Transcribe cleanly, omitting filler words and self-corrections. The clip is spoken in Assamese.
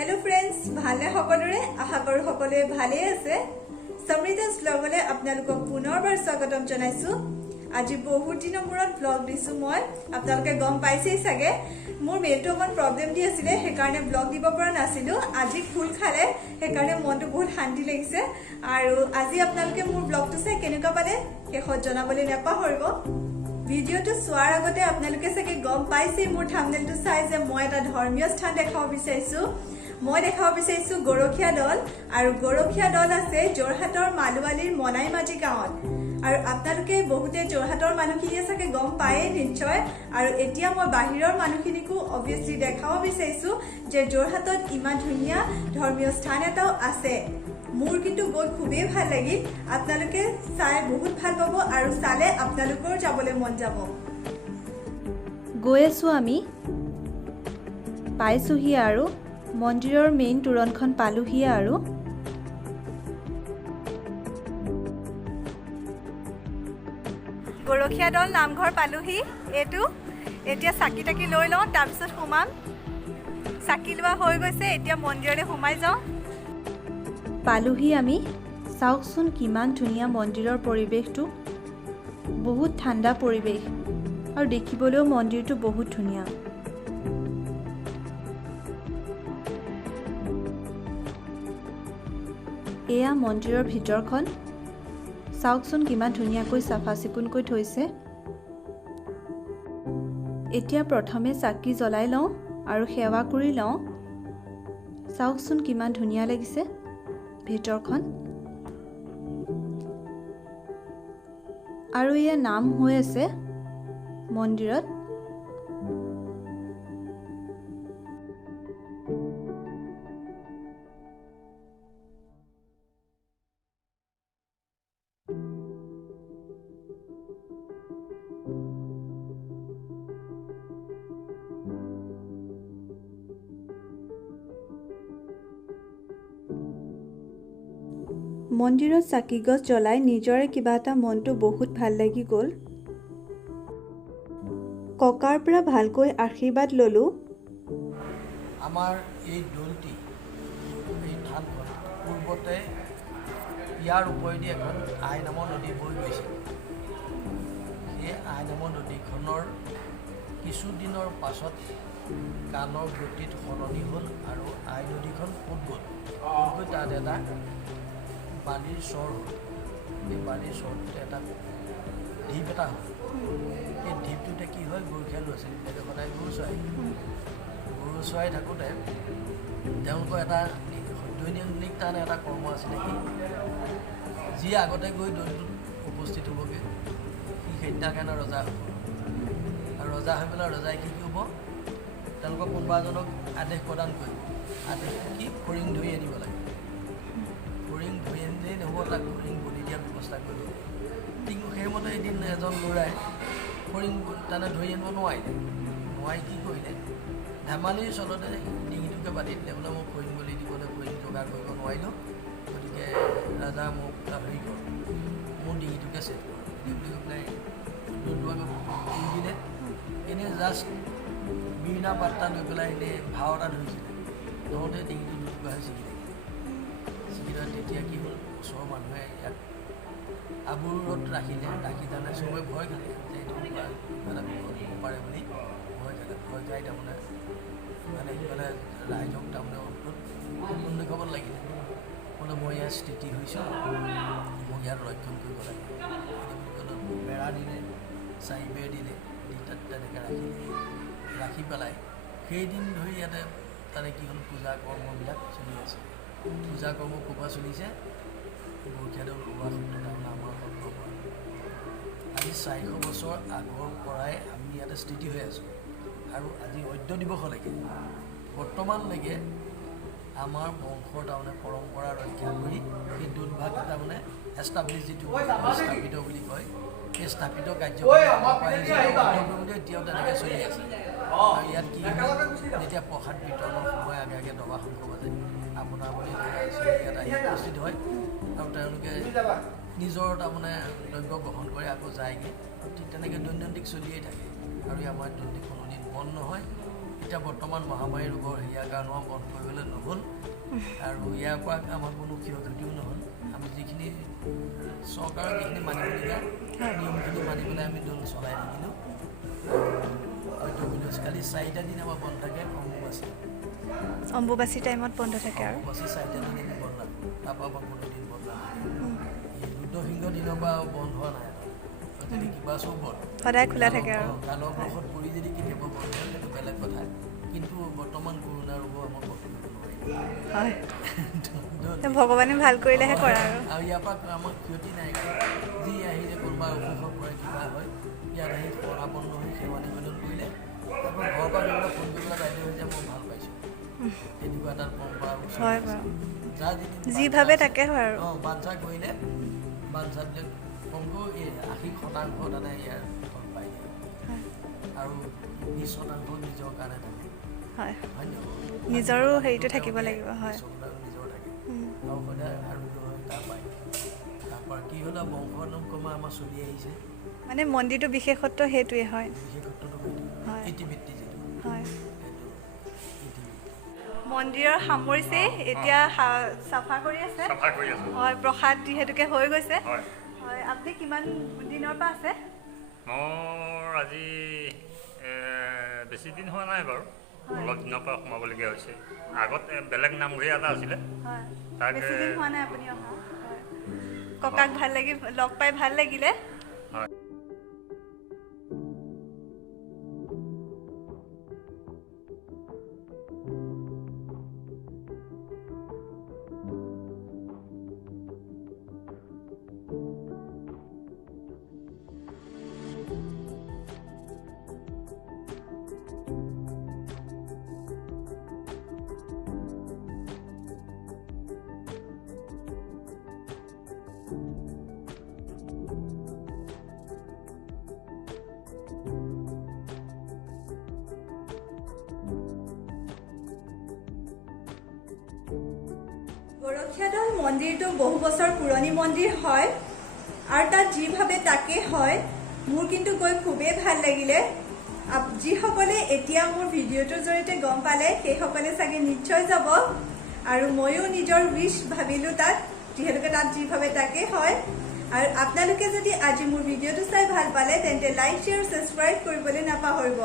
हेलो फ्रेंड्स ভালে সকলোৰে আশা কৰো সকলোৱে ভালে আছে সমৃদ্ধিস ব্লগলে আপোনালোকক পুনৰবাৰ স্বাগতম জনাইছো আজি বহুত দিনৰ মূৰত ব্লগ দিছো মই আপোনালোকে গম পাইছেই সাগে মোৰ মেলটো অকন প্ৰবলেম দি আছিল হে কাৰণে ব্লগ দিব পৰা নাছিলো আজি ফুল খালে হে কাৰণে মনটো বহুত শান্তি লাগিছে আৰু আজি আপোনালোকে মোৰ ব্লগটো চাই কেনেকুৱা পালে শেষত জনাবলৈ নাপাহৰিব ভিডিওটো চোৱাৰ আগতে আপোনালোকে সাগে গম পাইছেই মোৰ থাম্বনেলটো চাই যে মই এটা ধৰ্মীয় স্থান দেখাব বিচাৰিছো মই দেখাব বিচাৰিছো গৰখীয়া দল আৰু গৰখীয়া দল আছে জৰহাটৰ মালুৱালিৰ মনাইমাটি গাঁৱত আৰু আপোনালোকে বহুতে জৰহাটৰ মানুহখিনিয়ে সাকে গম পায়ে নিশ্চয় আৰু এতিয়া মই বাহিৰৰ মানুহখিনিকো অবভিয়াসলি দেখাব বিচাৰিছো যে জৰহাটত ইমান ধুনীয়া ধৰ্মীয় স্থান এটাও আছে মোৰ কিন্তু গৈ খুবেই ভাল লাগিল আপোনালোকে চাই বহুত ভাল পাব আৰু চালে আপোনালোকৰ যাবলৈ মন যাব গৈ আছো আমি পাইছোহি আৰু মন্দিৰৰ মেইন তোৰণখন পালোহি আৰু গৰখীয়া দল নামঘৰ পালোহি এটো এতিয়া চাকি টাকি লৈ লওঁ তাৰপিছত সোমাম চাকি লোৱা হৈ গৈছে এতিয়া মন্দিৰলৈ সোমাই যাওঁ পালোহি আমি চাওকচোন কিমান ধুনীয়া মন্দিৰৰ পৰিৱেশটো বহুত ঠাণ্ডা পৰিৱেশ আৰু দেখিবলৈও মন্দিৰটো বহুত ধুনীয়া এয়া মন্দিৰৰ ভিতৰখন চাওকচোন কিমান ধুনীয়াকৈ চাফা চিকুণকৈ থৈছে এতিয়া প্ৰথমে চাকি জ্বলাই লওঁ আৰু সেৱা কৰি লওঁ চাওকচোন কিমান ধুনীয়া লাগিছে ভিতৰখন আৰু এয়া নাম হৈ আছে মন্দিৰত মন্দিৰত চাকি গছ জ্বলাই নিজৰে কিবা এটা মনটো বহুত ভাল লাগি গ'ল ককাৰ পৰা ভালকৈ আশীৰ্বাদ ল'লো আমাৰ এই দৌলটি এই থানখন পূৰ্বতে ইয়াৰ ওপৰেদি এখন আই নামৰ নদী বৈ গৈছে সেই আই নামৰ নদীখনৰ কিছুদিনৰ পাছত কালৰ গতিত সলনি হ'ল আৰু আই নদীখন ফুট গ'ল গৈ তাত এটা বালিৰ চৰ হ'ল এই বালিৰ চৰটোতে এটা ঢিপ এটা হ'ল এই ঢিপটোতে কি হয় গৰখীয়া ল'ৰা ছোৱালীবিলাকে সদায় গৰু চৰাই থাকোঁতে তেওঁলোকৰ এটা দৈনিক তানে এটা কৰ্ম আছিলে কি যি আগতে গৈ দৌলটোত উপস্থিত হ'বগৈ সি সেইদিনাৰ কাৰণে ৰজা হ'ব আৰু ৰজা হৈ পেলাই ৰজাই কি হ'ব তেওঁলোকৰ কোনোবা এজনক আদেশ প্ৰদান কৰিব আদেশ কি ফৰিং ধৰি আনিব লাগে ফৰিং ধৰি আনিলেই নহ'ব তাক ফৰিং বলি দিয়াৰ ব্যৱস্থা কৰিব কিন্তু সেইমতে এদিন এজন ল'ৰাই ফৰিং তানে ধৰি আনিব নোৱাৰি কি কৰিলে ধেমালিৰ চলতে ডিঙিটোকে পাতি দিলে বোলে মোক ফৰিং বলি দিবলৈ ফৰিং যোগাৰ কৰিব নোৱাৰিলোঁ গতিকে ৰাজা মোক হেৰি কৰ মোৰ ডিঙিটোকে ছেট কৰ বুলি কৈ পেলাই দৌলটো দিলে এনেই জাষ্ট বীণা পাত্তা লৈ পেলাই এনেই ভাও এটা ধৰিছিলে নহওঁতে ডিঙিটো দুটুকুৰা হৈ চিকিলে তেতিয়া কি হ'ল ওচৰৰ মানুহে ইয়াক আবুৰত ৰাখিলে ৰাখি তাৰমানে চবৰে ভয় খালে যে এইটো কিবা এটা বিপদ হ'ব পাৰে বুলি ভয় খাই তাৰমানে ইফালে ৰাইজক তাৰমানে সপোন দেখুৱাব লাগিলে বোলে মই ইয়াৰ স্থিতি হৈছোঁ মোক ইয়াত ৰক্ষণ কৰিব লাগে বেৰা দিলে চাৰি বেৰ দিলে দি তাত তেনেকৈ ৰাখি পেলাই সেইদিন ধৰি ইয়াতে তাতে কি হ'ল পূজা কৰ্মবিলাক চলি আছে পূজা কৰ্ম ক'ৰপৰা চলিছে গৰখীয়া দৌল সভা সত্ৰ তাৰমানে আমাৰ সত্ৰৰ পৰা আজি 400 বছৰ আগৰ পৰাই আমি ইয়াতে স্থিতি হৈ আছোঁ আৰু আজি অদ্য দিৱসলৈকে বৰ্তমানলৈকে আমাৰ বংশৰ তাৰমানে পৰম্পৰা ৰক্ষা কৰি সেই দৌলভাগ তাৰমানে এষ্টাব্লিছ যিটো স্থাপিত বুলি কয় সেই স্থাপিত কাৰ্যকৰী এতিয়াও তেনেকৈ চলি আছে আৰু ইয়াত কি হয় যেতিয়া প্ৰসাদ বিতৰণৰ সময় আগে আগে দবা শংখ বাজে আপোনাৰ বুলি ইয়াত আহি উপস্থিত হয় আৰু তেওঁলোকে নিজৰ তাৰমানে দ্ৰব্য গ্ৰহণ কৰি আকৌ যায়গৈ ঠিক তেনেকৈ দৈনন্দিন চলিয়েই থাকে আৰু আমাৰ দৈনন্দিন কোনোদিন বন্ধ নহয় এতিয়া বৰ্তমান মহামাৰী ৰোগৰ ইয়াৰ কাৰণেও বন্ধ কৰিবলৈ নহ'ল আৰু ইয়াৰ পৰা আমাৰ কোনো ক্ষয়ক্ষতিও নহ'ল। আমি যিখিনি চৰকাৰৰ যিখিনি মানিবলগীয়া নিয়মখিনি মানি পেলাই আমি দৌল চলাই থাকিলোঁ। হয়তো কালি 4টা দিন আমাৰ বন্ধ থাকে অম্বুবাচী টাইমত বন্ধ থাকে আৰু অম্বুবাচী 4টা দিন আমি বন্ধ ৰাখোঁ। তাৰপৰা 15 দিন বন্ধ ৰাখোঁ। এই ৰুদ্ৰসিংহ দিনৰ পৰা বন্ধ হোৱা নাই যদি কিবা চব বন্ধ সদায় খোলা থাকে আৰু কালৰ বৰ্ষত পৰি যদি কেতিয়াবা বন্ধ হয় সেইটো বেলেগ কথা, কিন্তু বৰ্তমান কৰোণা ৰোগ আমাক বন্ধ কৰিব নোৱাৰি। হয় ভগৱানে ভাল কৰিলেহে কৰা আৰু ইয়াৰ পৰা আমাৰ ক্ষতি নাই। যি আহিলে কোনোবা অসুখ কৰে কিবা হয় ইয়াত আহি পৰাপন্ন হৈ সেৱা নিবেদন কৰিলে তাৰপৰা ঘৰৰ পৰা যোনবিলাক ফোন কৰিবলৈ বাধ্য হৈ যায় মই ভাল পাইছোঁ। তেনেকুৱা এটা পৰম্পৰা হয় বাৰু যাৰ যি ভাবে তাকে হয় আৰু বাঞ্ছা কৰিলে বাঞ্ছাবিলাক কমকৈ 80% তাতে ইয়াৰ ফল পাই দিয়ে আৰু 20% নিজৰ কাৰণে থাকে। হয় হয় নহয় নিজৰো হেৰিটো থাকিব লাগিব। হয় নিজৰ থাকে আৰু সদায় আৰু তাৰ পায় তাৰপৰা কি হ'ল বংশনম ক্ৰমে আমাৰ চলি আহিছে। মানে মন্দিৰটো বিশেষত্ব সেইটোৱে হয়। বিশেষত্বটো হয় ইতিবৃত্তি যিটো হয় সেইটো ইতিবৃত্তি মন্দিৰৰ সামৰিছে এতিয়া চাফা কৰি আছে হয় প্ৰসাদ যিহেতুকে হৈ গৈছে। হয় হয় আপুনি কিমান দিনৰ পৰা আছে? মোৰ আজি বেছি দিন হোৱা নাই বাৰু, অলপ দিনৰ পৰা সোমাবলগীয়া হৈছে। আগত বেলেগ নামঘৰীয়া এটা আছিলে হয় তাক বেছি দিন হোৱা নাই আপুনি অহা। হয় ককাক ভাল লাগি লগ পাই ভাল লাগিলে। হয় গৰখীয়াদল মন্দিৰটো বহু বছৰ পুৰণি মন্দিৰ হয় আৰু তাত যি ভাবে তাকে হয়। মোৰ কিন্তু গৈ খুবেই ভাল লাগিলে। যিসকলে এতিয়া মোৰ ভিডিঅ'টোৰ জৰিয়তে গম পালে সেইসকলে চাগে নিশ্চয় যাব আৰু ময়ো নিজৰ উইচ ভাবিলোঁ তাত, যিহেতুকে তাত যি ভাবে তাকে হয়। আৰু আপোনালোকে যদি আজি মোৰ ভিডিঅ'টো চাই ভাল পালে তেন্তে লাইক শ্বেয়াৰ ছাবস্ক্ৰাইব কৰিবলৈ নাপাহৰিব।